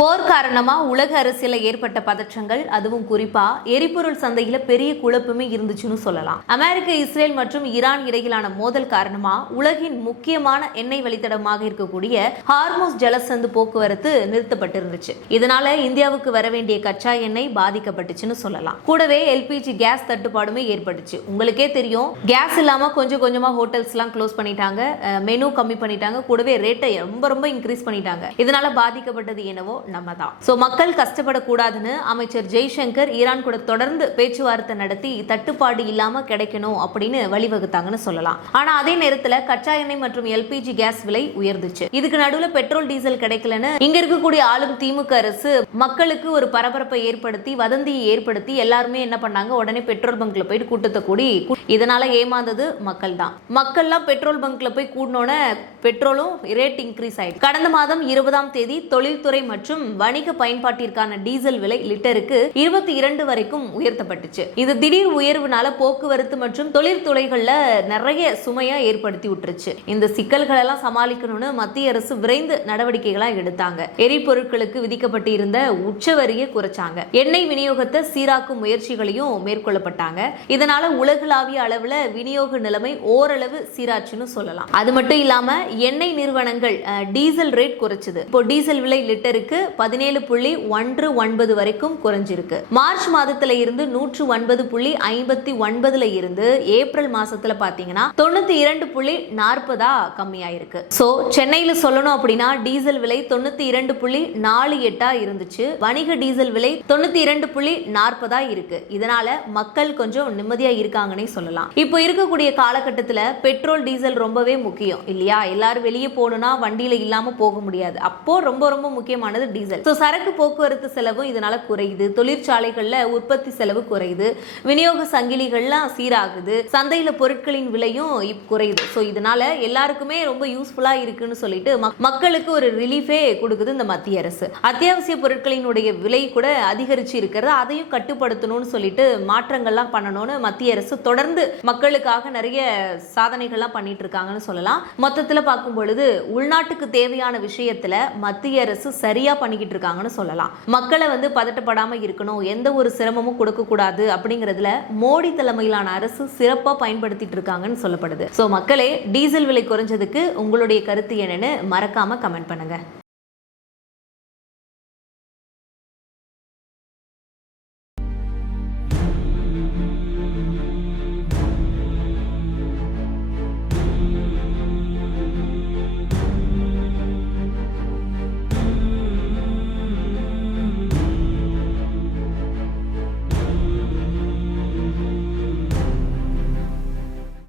போர் காரணமா உலக அரசியல ஏற்பட்ட பதற்றங்கள், அதுவும் குறிப்பா எரிபொருள் சந்தையில பெரிய குழப்பமே இருந்துச்சுன்னு சொல்லலாம். அமெரிக்க, இஸ்ரேல் மற்றும் ஈரான் இடையிலான மோதல் காரணமா உலகின் முக்கியமான எண்ணெய் வழித்தடமாக இருக்கக்கூடிய ஹார்மோஸ் ஜலசந்து போக்குவரத்து நிறுத்தப்பட்டிருந்துச்சு. இதனால இந்தியாவுக்கு வர வேண்டிய கச்சா எண்ணெய் பாதிக்கப்பட்டுச்சுன்னு சொல்லலாம். கூடவே எல்பிஜி கேஸ் தட்டுப்பாடுமே ஏற்பட்டுச்சு. உங்களுக்கே தெரியும், கேஸ் இல்லாம கொஞ்சம் கொஞ்சமா ஹோட்டல்ஸ் எல்லாம் க்ளோஸ் பண்ணிட்டாங்க, மெனு கம்மி பண்ணிட்டாங்க, கூடவே ரேட்டை ரொம்ப இன்க்ரீஸ் பண்ணிட்டாங்க. இதனால பாதிக்கப்பட்டது என்னவோ நம்ம தான். சோ மக்கள் கஷ்டப்படக்கூடாதுன்னு அமைச்சர் ஜெய்சங்கர் ஈரான் கூட தொடர்ந்து பேச்சுவார்த்தை நடத்தி தட்டுப்பாடு இல்லாம கிடைக்கணும் அப்படின்னு வழிவகுத்தாங்கன்னு சொல்லலாம். ஆனா அதே நேரத்துல கச்சா எண்ணெய் மற்றும் எல்பிஜி கேஸ் விலை உயர்ந்துச்சு. இதுக்கு நடுவுல பெட்ரோல் டீசல் கிடைக்கலன்னு இங்க இருக்கக்கூடிய ஆளும் திமுக அரசு மக்களுக்கு ஒரு பரபரப்பை ஏற்படுத்தி, வதந்தியை ஏற்படுத்தி எல்லாருமே என்ன பண்ணாங்க, உடனே பெட்ரோல் பங்க்ல போயிட்டு கூட்டத்தை கூடி, இதனால ஏமாந்தது மக்கள் தான். மக்கள்லாம் பெட்ரோல் பங்க்ல போய் கூடனோட பெட்ரோலும் ரேட் இன்க்ரீஸ் ஆயிடுச்சு. கடந்த மாதம் 20ஆம் தேதி தொழில்துறை மற்றும் வணிக பயன்பாட்டிற்கான டீசல் விலை லிட்டருக்கு 22 வரைக்கும் உயர்த்தப்பட்டுச்சு. இது திடீர் உயர்வுனால போக்குவரத்து மற்றும் தொழிற்துறைகள்ல நிறைய சுமையா ஏற்படுத்தி விட்டுருச்சு. இந்த சிக்கல்கள் எல்லாம் சமாளிக்கணும்னு மத்திய அரசு விரைந்து நடவடிக்கைகளா எடுத்தாங்க. எரிபொருட்களுக்கு விதிக்கப்பட்டு இருந்த உச்சவரியை குறைச்சாங்க. எண்ணெய் விநியோகத்தை சீராக்கும் முயற்சிகளையும் மேற்கொள்ளப்பட்டாங்க. இதனால உலகளாவிய அளவுல விநியோக நிலைமை ஓரளவு சீராச்சுன்னு சொல்லலாம். அது மட்டும் இல்லாம எண்ணெய் நிறுவனங்கள் டீசல் ரேட் குறைச்சது. இப்போ டீசல் விலை லிட்டருக்கு 17.19 வரைக்கும் குறைஞ்சிருக்கு. மார்ச் மாதத்துல இருந்து 109.59 இருந்து ஏப்ரல் மாசத்துல பாத்தீங்கன்னா 92.40 கம்மியாயிருக்கு. சோ சென்னையில சொல்லணும் அப்படின்னா டீசல் விலை 92.48 இருந்துச்சு. வணிக டீசல் விலை 92.40 இருக்கு. இதனால மக்கள் கொஞ்சம் நிம்மதியா இருக்காங்கன்னே சொல்லலாம். இப்போ இருக்கக்கூடிய காலகட்டத்துல பெட்ரோல் டீசல் ரொம்பவே முக்கியம் இல்லையா? எல்லாரும் வெளியே போகணும்னா வண்டியில இல்லாம போக முடியாது. அப்போ ரொம்ப முக்கியமானது டீசல். சரக்கு போக்குவரத்து செலவு இதனால குறையுது. தொழிற்சாலைகள்ல உற்பத்தி செலவு குறையுது. விநியோக சங்கிலிகள்லாம் சீராகுது. சந்தையில பொருட்களின் விலையும் குறையுது. ஸோ இதனால எல்லாருக்குமே ரொம்ப யூஸ்ஃபுல்லா இருக்குன்னு சொல்லிட்டு மக்களுக்கு ஒரு ரிலீஃபே கொடுக்குது இந்த மத்திய அரசு. அத்தியாவசிய பொருட்களினுடைய விலை கூட அதிகரிச்சு இருக்கிறது. அதையும் கட்டுப்படுத்தணும்னு சொல்லிட்டு மாற்றங்கள்லாம் பண்ணணும்னு மத்திய அரசு தொடர்ந்து மக்களுக்காக நிறைய சாதனைகள்லாம் பண்ணிட்டு இருக்காங்கன்னு சொல்லலாம். மொத்தத்தில் பார்க்கும் பொழுது உள்நாட்டுக்கு தேவையான விஷயத்துல மத்திய அரசு சரியா பண்ணிக்கிட்டு இருக்காங்கன்னு சொல்லலாம். மக்களை பதட்டப்படாம இருக்கணும், எந்த ஒரு சிரமமும் கொடுக்க கூடாது அப்படிங்கறதுல மோடி தலைமையிலான அரசு சிறப்பா பயன்படுத்திட்டு இருக்காங்கன்னு சொல்லப்படுது. சோ மக்களே, டீசல் விலை குறைஞ்சதுக்கு உங்களுடைய கருத்து என்னன்னு மறக்காம கமெண்ட் பண்ணுங்க.